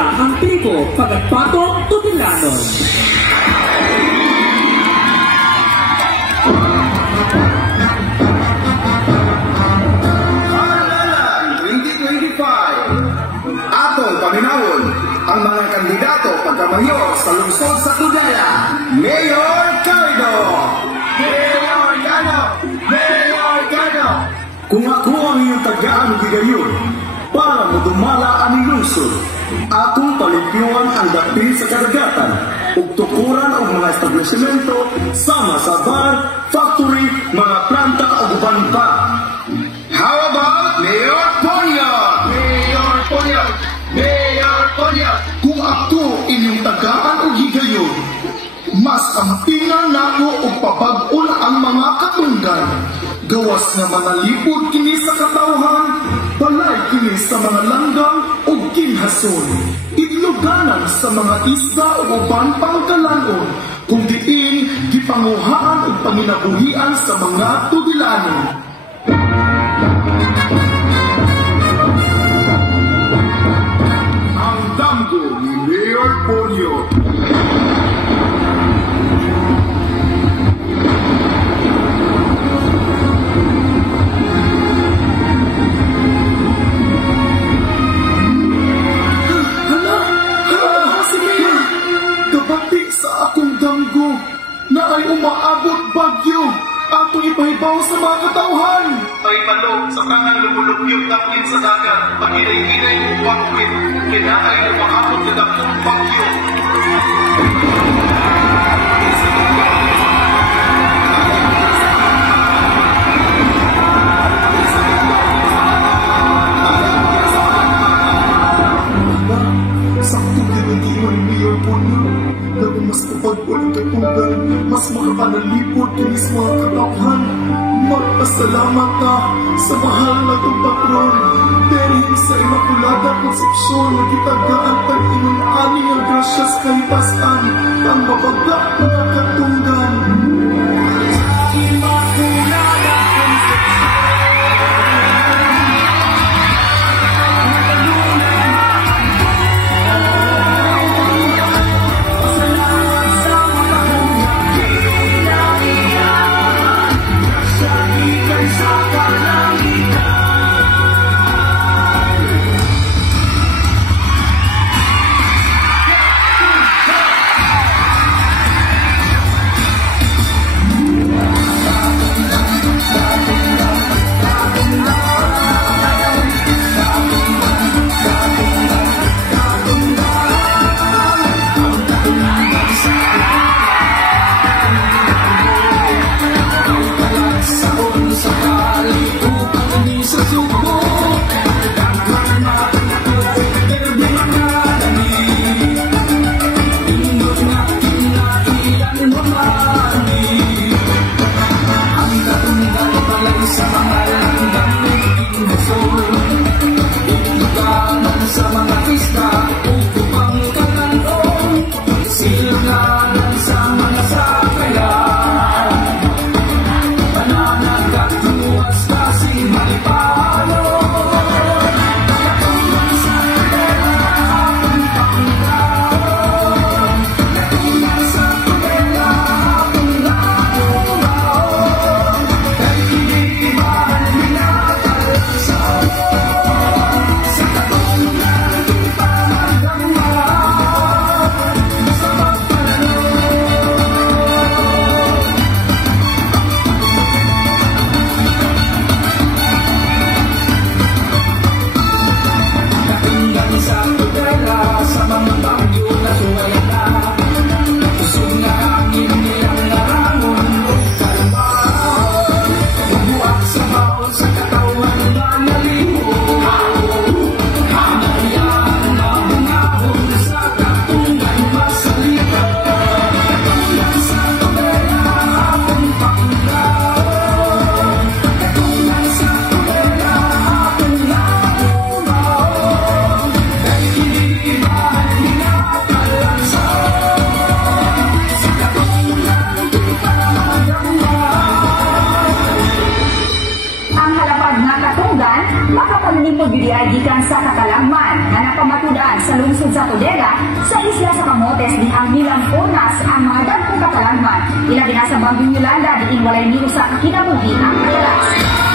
na ang trigo pagpatok Tutilanon. Halalan 2025. Atong paminawon ang mga kandidato pagkamayor sa lungsod sa Tugaya. Mayor Cardo! Mayor Gano! Mayor Gano! Kung ako ang iyong tagaan gigayon, para madumala ang lungsod, akong palipiwan ang dapit sa karagatan ug tukuran og mga establishmento sama sa bar, factory, mga planta ug uban pa. How about Mayor Ponyo? Mayor Ponyo! Mayor Ponyo! Kung ako inyong tagaan og higayon, mas ampingan nako og pabag-ol ang mga katunggan. Gawas nga mga lipod kini sa katawhan, balay kini sa mga langgam o ginhason. Idluganan sa mga isda o uban pangkalanon, kung diin gipanguhaan o panginabuhian sa mga Tudilanon. Ang damgo ni Mayor Ponyo. Na ay umaabot bagyo atong ipahibaw sa mga katauhan. Ay balog sa tangang lumulubyog dapit sa dagat, pag-inay-inay o bangkit, kinaay umaabot na dakong bagyo. Sakto ginag-iwan Mayor Ponyo, labi mas kapag-ulit katugan, mas makapanalipod kinis mga katauhan. Magpasalamat na sa mahal na itong patron, dahil sa Imakulada Konsepsyon na gitagaan tag-inong ani ang grasyas kahitasan, ang mabaga mga katunggan. Imakulada kabahayan sa lungsod sa Tudela, sa isla sa Camotes di ang nilamponas ang mga dagkong katalangman. Ilabina sa Bagyong Yolanda diin walay niyo sa kinabuhi ang kadalas.